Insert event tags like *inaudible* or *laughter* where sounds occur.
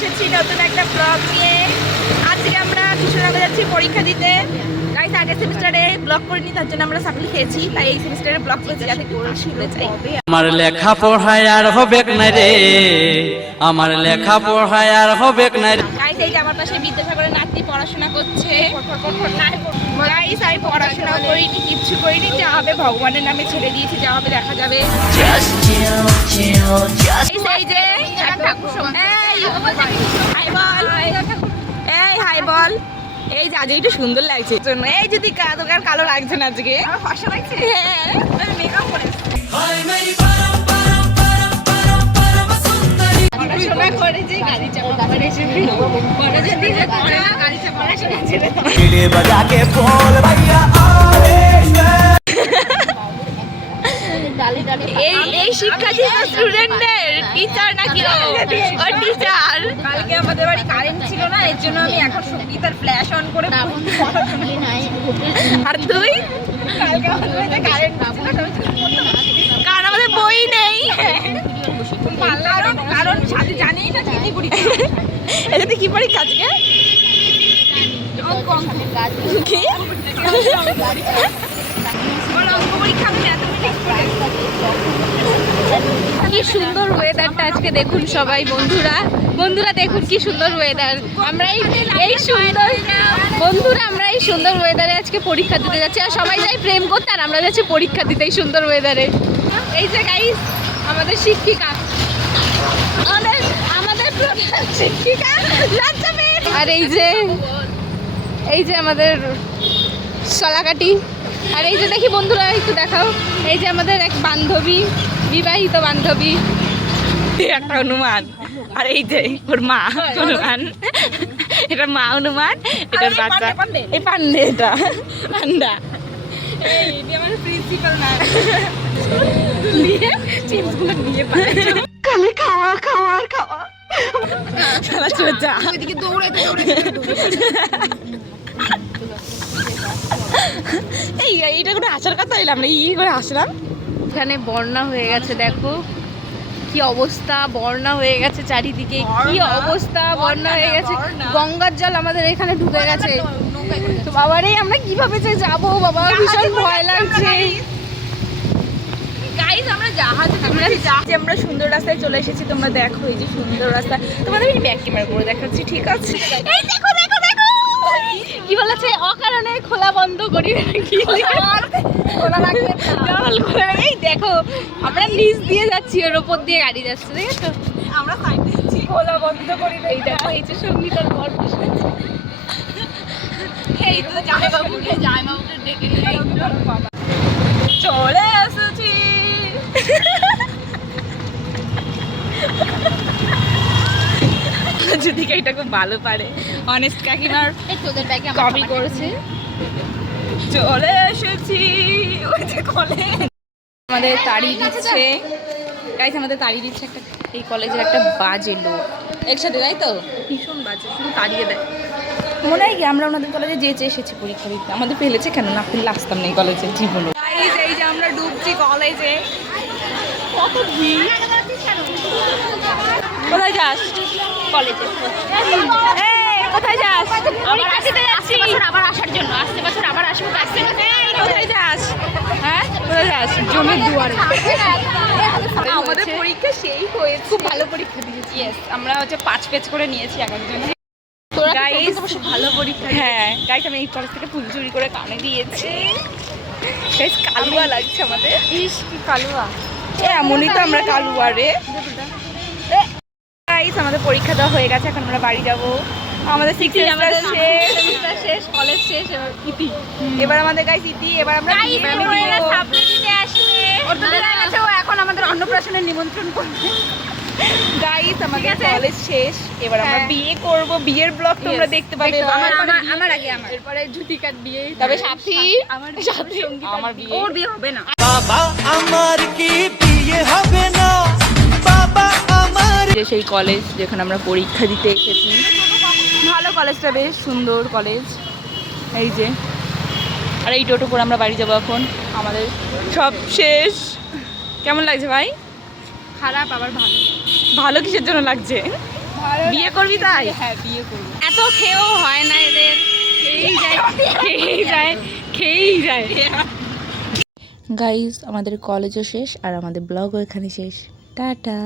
এসেছি নতুন একটা ব্লগ নিয়ে। আজকে আমরা কৃষ্ণনগর যাচ্ছি পরীক্ষা দিতে। গাইস আগের সেমিস্টারে ব্লগ করিনি তার জন্য আমরা সাপ্লি খেয়েছি। তাই এই সেমিস্টারে ব্লগ করেছি যাতে করে শুনে যাই। আমার লেখা পড়ায় আর হবে না রে। আমার লেখা পড়ায় আর হবে না রে। গাইস এই যে আমার পাশে বিদ্যাসাগরের নাতি পড়াশোনা করছে। গাইস আমি পড়াশোনা করিনি কিচ্ছু করিনি। যা হবে ভগবানের নামে ছেড়ে দিয়েছি যা হবে দেখা যাবে। এই যে এই, হাই বল এই হাই বল এই যে আজকে একটু সুন্দর লাগছে। জন্য এই যদি কা- কালো লাগছে না আজকে। ফর্সা লাগছে? হ্যাঁ। মেকআপ করেছি এই এই শিক্ষার্থী স্টুডেন্টদের টিচার নাকি ও? টিচার কালকে আমাদের বাড়ি কারেন্ট ছিল না এর জন্য আমি এখন সঙ্গীতার ফ্ল্যাশ অন করে আর তুই? কালকে আমাদের কারেন্ট কারণ আমাদের বই নেই। কারণ সাথে জানি না কি পরীক্ষা। এটা তুই কি পরীক্ষা আজকে? কি? কি সুন্দর ওয়েদারটা আজকে দেখুন সবাই বন্ধুরা। বন্ধুরা, দেখুন কি সুন্দর ওয়েদার আমরা এই সুন্দর বন্ধুরা আমরা এই সুন্দর ওয়েদারে আজকে পরীক্ষা দিতে যাচ্ছি। আর সবাই যাই প্রেম করতে, আর আমরা যাচ্ছি পরীক্ষা দিতে এই সুন্দর ওয়েদারে এই যে গাইস আমাদের শিক্ষিকা। আমাদের আমাদের শিক্ষিকা আর এই যে এই যে আমাদের সলাকাটি আর এই যে দেখি বন্ধুরা একটু দেখাও। এই যে আমাদের এক বান্ধবী বিবাহিত বান্ধবী। একটা হনুমান আর এই যে ওর মা হনুমান এটা মা হনুমান এটার বাচ্চা। এই পান্ডে এটা পান্ডা। খালি খাওয়া খাওয়া আর খাওয়া। শালা দৌড়াইতে এই এইটা করে আসার কথা হইলাম আমরা ই করে আসলাম। এখানে বন্যা হয়ে গেছে দেখো। কি অবস্থা বন্যা হয়ে গেছে চারিদিকে কি অবস্থা বন্যা হয়ে গেছে। গঙ্গার জল আমাদের এখানে ঢুকে গেছে। তো বাবারে আমরা কীভাবে যে যাব বাবা ভীষণ ভয় লাগছে। আমরা জাহাজ আমরা যে আমরা সুন্দর রাস্তায় চলে এসেছি তোমরা দেখো এই যে সুন্দর রাস্তা। তোমাদের আমি ব্যাক ক্যামেরা করে দেখাচ্ছি ঠিক আছে? এই দেখো দেখো কি বলেছে? অকারণে খোলা বন্ধ করি কি জল খোলা এই দেখো আমরা নিচ দিয়ে যাচ্ছি ওর ওপর দিয়ে গাড়ি যাচ্ছে দেখেছ? আমরা সাইডে আছি খোলা বন্ধ করি না। এই দেখো এই যে সঙ্গীতার বর বসে আছে। এই তো জামাইবাবুকে জামাইবাবুকে ডেকে নিয়ে চলে এসেছি যদি এটা খুব ভালো পারে। অনেস্ট কাকিমার তোদের ব্যাগে কপি করেছে। চলে এসেছি। ওই যে কলে আমাদের তাড়ি দিচ্ছে। গাইস আমাদের তাড়ি দিচ্ছে একটা এই কলেজের একটা বাজে লোক। একসাথে তাই তো? ভীষণ বাজে শুধু তাড়িয়ে দেয়। মনে হয় কি আমরা ওনাদের কলেজে যেচে এসেছি পরীক্ষা দিতে। আমাদের ফেলেছে কেন? না ফেললে আসতাম না এই কলেজে জীবনে। এই যে আমরা ডুবছি কলেজে। কত ভিড়। কোথায় যাস? কলেজে। কোথায় যাস? পরীক্ষা দিতে যাচ্ছি আবার আসার জন্য আসতে বছর আবার আসব কোথায় যাস? হ্যাঁ? কোথায় যাস? জমির দুয়ারে। আমাদের পরীক্ষা সেই হয়েছে খুব ভালো পরীক্ষা দিয়েছি। আমরা হচ্ছে পাঁচ পেজ করে নিয়েছি এক একজন। ভালো পরীক্ষা হ্যাঁ গাইস আমি এই কলেজ থেকে ফুল চুরি করে কানে দিয়েছি। গাইস কালুয়া লাগছে আমাদের। ইস কি কালুয়া। এমনই তো আমরা কালুয়া রে। গাইস আমাদের পরীক্ষা দেওয়া হয়ে গেছে এখন আমরা বাড়ি যাব। আমাদের সিক্স আমাদের শেষ। সেমিস্টার শেষ কলেজ শেষ এবার ইতি। এবার আমাদের গাইস ইতি এবার আমরা family নিয়ে- ওর তো বিয়ে গেছে, ও এখন আমাদের অন্নপ্রাশনের নিমন্ত্রণ করবে। গাইস আমাদের কলেজ শেষ। এবার আমরা হ্যাঁ। বিয়ে করব। বিয়ের ব্লগ তোমরা দেখতে পাবে। দেখতে পাবে। আমার আমার আগে আমার। এরপরে বিয়ে। তবে সাথী আমার সাথী। আমার বিয়ে। ওর বিয়ে হবে না। বাবা আমার কি বিয়ে হবে না? আমার যে সেই কলেজ যেখানে আমরা পরীক্ষা দিতে এসেছি। ভালো কলেজটা বেশ সুন্দর কলেজ এই যে আর এই টোটো করে আমরা বাড়ি যাব এখন। আমাদের সব শেষ। কেমন লাগছে ভাই? খারাপ আবার ভালো। ভালো কিসের জন্য লাগছে? বিয়ে করবি তাই? হ্যাঁ বিয়ে করব। এত খেয়েও হয় না এদের। খেয়েই যায় খেয়েই যায় খেয়েই যায়। *laughs* গাইজ আমাদের কলেজও শেষ আর আমাদের ব্লগও এখানে শেষ। টাটা।